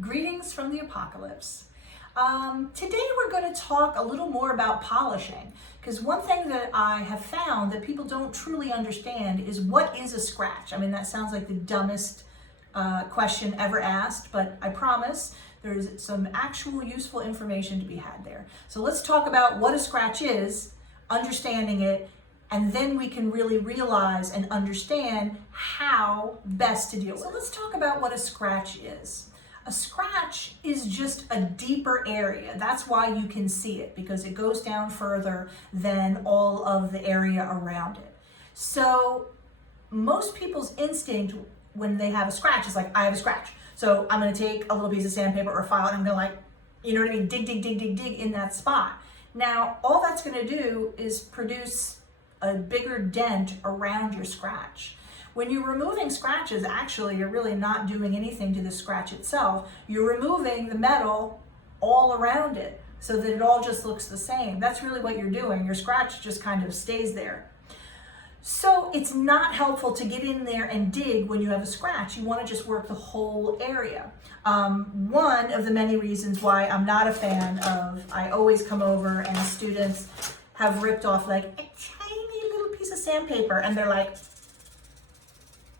Greetings from the apocalypse. Today we're going to talk a little more about polishing, because one thing that I have found that people don't truly understand is what is a scratch. I mean, that sounds like the dumbest question ever asked, but I promise there's some actual useful information to be had there. So let's talk about what a scratch is, understanding it, and then we can really realize and understand how best to deal with it. So let's talk about what a scratch is. A scratch is just a deeper area. That's why you can see it, because it goes down further than all of the area around it. So most people's instinct when they have a scratch is like, I have a scratch. So I'm gonna take a little piece of sandpaper or file and I'm gonna, like, you know what I mean, dig in that spot. Now, all that's gonna do is produce a bigger dent around your scratch. When you're removing scratches, actually, you're really not doing anything to the scratch itself. You're removing the metal all around it so that it all just looks the same. That's really what you're doing. Your scratch just kind of stays there. So it's not helpful to get in there and dig when you have a scratch. You want to just work the whole area. One of the many reasons why I'm not a fan of, I always come over and students have ripped off like a tiny little piece of sandpaper and they're like,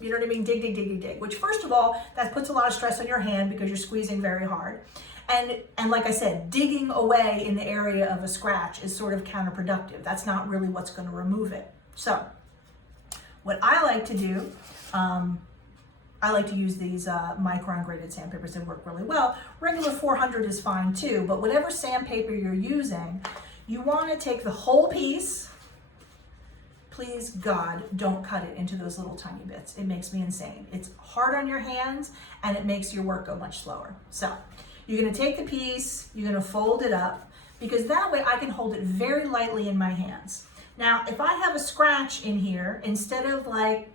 you know what I mean? Dig. Which, first of all, that puts a lot of stress on your hand because you're squeezing very hard. And like I said, digging away in the area of a scratch is sort of counterproductive. That's not really what's going to remove it. So what I like to do, I like to use these micron graded sandpapers. They work really well. Regular 400 is fine too, but whatever sandpaper you're using, you want to take the whole piece. Please, God, don't cut it into those little tiny bits. It makes me insane. It's hard on your hands and it makes your work go much slower. So you're gonna take the piece, you're gonna fold it up, because that way I can hold it very lightly in my hands. Now, if I have a scratch in here, instead of like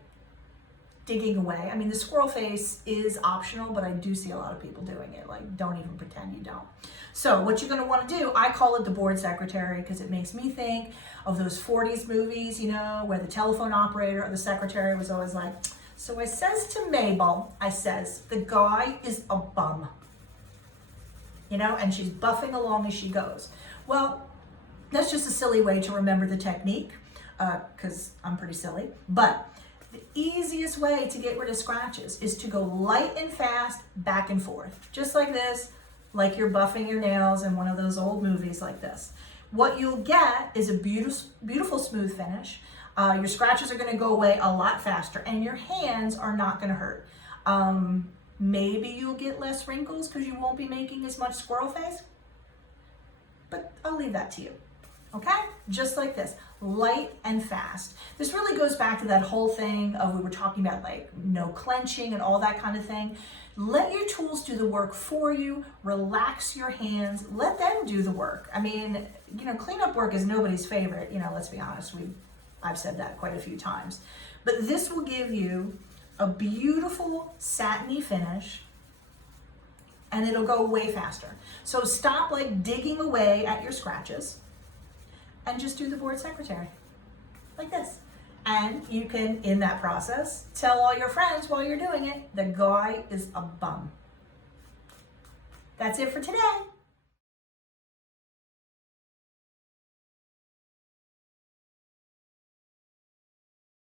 digging away, I mean, the squirrel face is optional, but I do see a lot of people doing it. Like, don't even pretend you don't. So what you're gonna wanna do, I call it the board secretary because it makes me think of those 40s movies, you know, where the telephone operator or the secretary was always like, so I says to Mabel, I says, the guy is a bum, you know, and she's buffing along as she goes. Well, that's just a silly way to remember the technique, because I'm pretty silly, but the easiest way to get rid of scratches is to go light and fast, back and forth, just like this, like you're buffing your nails in one of those old movies like this. What you'll get is a beautiful smooth finish. Your scratches are gonna go away a lot faster and your hands are not gonna hurt. Maybe you'll get less wrinkles because you won't be making as much squirrel face, but I'll leave that to you. Okay? Just like this, light and fast. This really goes back to that whole thing of, we were talking about like no clenching and all that kind of thing. Let your tools do the work for you, relax your hands, let them do the work. I mean, you know, cleanup work is nobody's favorite, you know, let's be honest, I've said that quite a few times. But this will give you a beautiful satiny finish and it'll go way faster. So stop like digging away at your scratches and just do the board secretary, like this. And you can, in that process, tell all your friends while you're doing it, the guy is a bum. That's it for today.